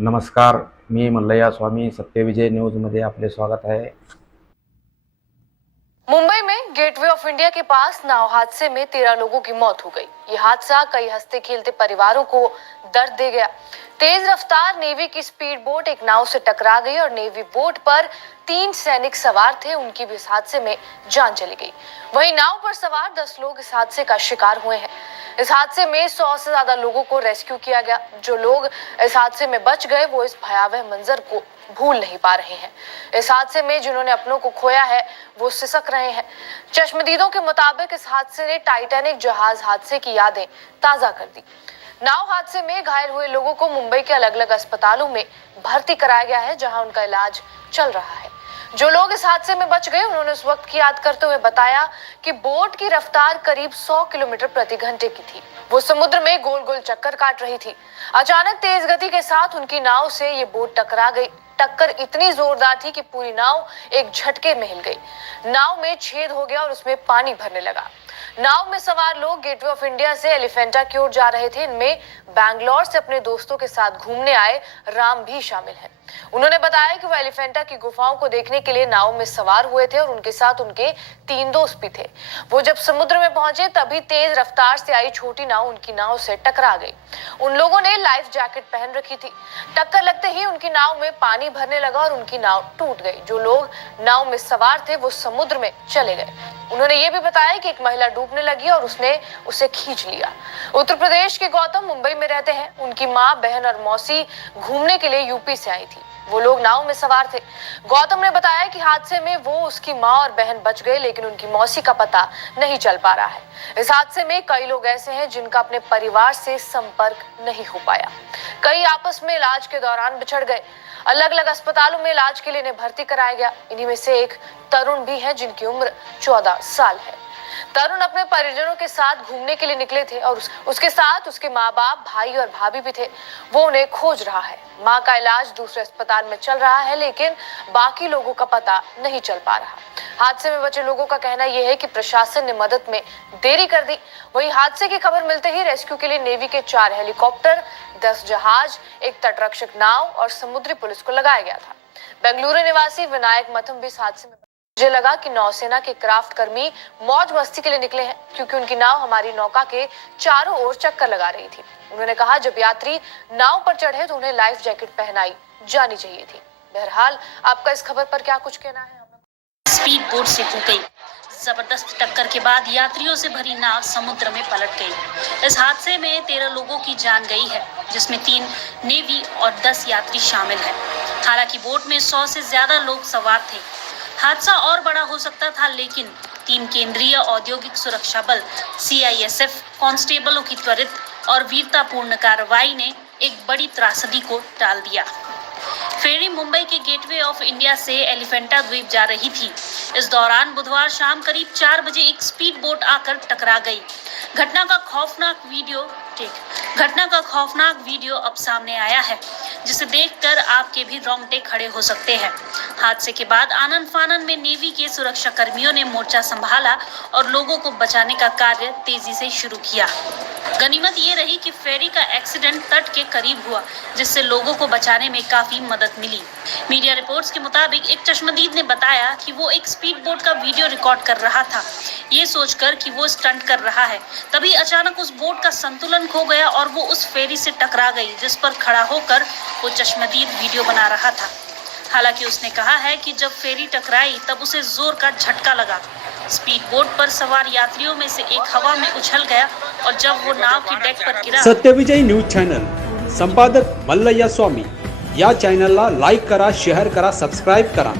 नमस्कार, मी मल्लय्या स्वामी सत्यविजय न्यूजमध्ये आपले स्वागत आहे। मुंबई में गेटवे ऑफ इंडिया के पास नाव हादसे में 13 लोगों की मौत हो गई। ये हादसा कई हंसते खेलते परिवारों को दर्द दे गया। तेज रफ्तार नेवी की स्पीड बोट एक नाव से टकरा गई और नेवी बोट पर 3 सैनिक सवार थे, उनकी भी इस हादसे में जान चली गई। वहीं नाव पर सवार 10 लोग इस हादसे का शिकार हुए हैं। इस हादसे में 100 से ज्यादा लोगों को रेस्क्यू किया गया। जो लोग इस हादसे में बच गए वो इस भयावह मंजर को भूल नहीं पा रहे हैं। इस हादसे में जिन्होंने अपनों को खोया है वो सिसक रहे हैं। चश्मदीदों के मुताबिक इस हादसे ने टाइटैनिक जहाज हादसे की यादें ताजा कर दी। नाव हादसे में घायल हुए लोगों को मुंबई के अलग अलग अस्पतालों में भर्ती कराया गया है, जहां उनका इलाज चल रहा है। जो लोग इस हादसे में बच गए उन्होंने उस वक्त की याद करते हुए बताया कि बोट की रफ्तार करीब 100 किलोमीटर प्रति घंटे की थी। वो समुद्र में गोल गोल चक्कर काट रही थी। अचानक तेज गति के साथ उनकी नाव से ये बोट टकरा गई। टक्कर इतनी जोरदार थी कि पूरी नाव एक झटके में हिल गई। नाव में छेद हो गया और उसमें पानी भरने लगा। नाव में सवार लोग गेटवे ऑफ इंडिया से एलिफेंटा की ओर जा रहे थे। इनमें बैंगलोर से अपने दोस्तों के साथ घूमने आए राम भी शामिल हैं। उन्होंने बताया कि वो एलिफेंटा की गुफाओं को देखने के लिए नाव में सवार हुए थे और उनके साथ उनके 3 दोस्त भी थे। वो जब समुद्र में पहुंचे तभी तेज रफ्तार से आई छोटी नाव उनकी नाव से टकरा गई। उन लोगों ने लाइफ जैकेट पहन रखी थी। टक्कर लगते ही उनकी नाव में पानी भरने लगा और उनकी नाव टूट गई। जो लोग नाव में सवार थे वो समुद्र में चले गए। उन्होंने ये भी बताया कि एक महिला डूबने लगी और उसने उसे खींच लिया। उत्तर प्रदेश के गौतम मुंबई में रहते हैं। उनकी माँ, बहन और मौसी घूमने के लिए यूपी से आई थी। वो लोग नाव में सवार थे। गौतम ने बताया कि हादसे में वो, उसकी माँ और बहन बच गए, लेकिन उनकी मौसी का पता नहीं चल पा रहा है। इस हादसे में कई लोग ऐसे हैं जिनका अपने परिवार से संपर्क नहीं हो पाया। कई आपस में इलाज के दौरान बिछड़ गए। अलग अलग अस्पतालों में इलाज के लिए इन्हें भर्ती कराया गया। इन्हीं में से एक तरुण भी है जिनकी उम्र 14 साल है। तरुण अपने परिजनों के साथ घूमने के लिए निकले थे और उसके साथ उसके माँ बाप, भाई और भाभी भी थे। वो उन्हें खोज रहा है। माँ का इलाज दूसरे अस्पताल में चल रहा है, लेकिन बाकी लोगों का पता नहीं चल पा रहा। हादसे में बचे लोगों का कहना यह है कि प्रशासन ने मदद में देरी कर दी। वहीं हादसे की खबर मिलते ही रेस्क्यू के लिए नेवी के 4 हेलीकॉप्टर, 10 जहाज, एक तटरक्षक नाव और समुद्री पुलिस को लगाया गया था। बेंगलुरु निवासी विनायक मथम भी इस हादसे में मुझे लगा कि नौसेना के क्राफ्ट कर्मी मौज मस्ती के लिए निकले हैं, क्योंकि उनकी नाव हमारी नौका के चारों ओर चक्कर लगा रही थी। उन्होंने कहा जब यात्री नाव पर चढ़े तो उन्हें लाइफ जैकेट पहनाई जानी चाहिए थी। बहरहाल आपका इस खबर पर क्या कुछ कहना है? स्पीड बोट से कूद गई। जबरदस्त टक्कर के बाद यात्रियों से भरी नाव समुद्र में पलट गई। इस हादसे में 13 लोगों की जान गई है, जिसमें 3 नेवी और 10 यात्री शामिल हैं। हालांकि बोट में 100 से ज्यादा लोग सवार थे। हादसा और बड़ा हो सकता था, लेकिन 3 केंद्रीय औद्योगिक सुरक्षा बल CISF कांस्टेबलों की त्वरित और वीरतापूर्ण कार्रवाई ने एक बड़ी त्रासदी को टाल दिया। फेरी मुंबई के गेटवे ऑफ इंडिया से एलिफेंटा द्वीप जा रही थी। इस दौरान बुधवार शाम करीब 4 बजे एक स्पीड बोट आकर टकरा गई। घटना का खौफनाक वीडियो अब सामने आया है, जिसे देखकर आपके भी रोंगटे खड़े हो सकते हैं। हादसे के बाद आनन फानन में नेवी के सुरक्षा कर्मियों ने मोर्चा संभाला और लोगों को बचाने का कार्य तेजी से शुरू किया। गनीमत ये रही कि फेरी का एक्सीडेंट तट के करीब हुआ, जिससे लोगों को बचाने में काफी मदद मिली। मीडिया रिपोर्ट्स के मुताबिक एक चश्मदीद ने बताया कि वो एक स्पीड बोट का वीडियो रिकॉर्ड कर रहा था, ये सोचकर कि वो स्टंट कर रहा है। तभी अचानक उस बोट का संतुलन खो गया और वो उस फेरी से टकरा गई, जिस पर खड़ा होकर वो चश्मदीद वीडियो बना रहा था। हालांकि उसने कहा है कि जब फेरी टकराई तब उसे जोर का झटका लगा। स्पीड बोट पर सवार यात्रियों में से एक हवा में उछल गया और जब वो नाव की डेक पर गिरा। सत्यविजय न्यूज चॅनल संपादक मल्लय्या स्वामी या चॅनलला लाईक करा, शेअर करा, सबस्क्राईब करा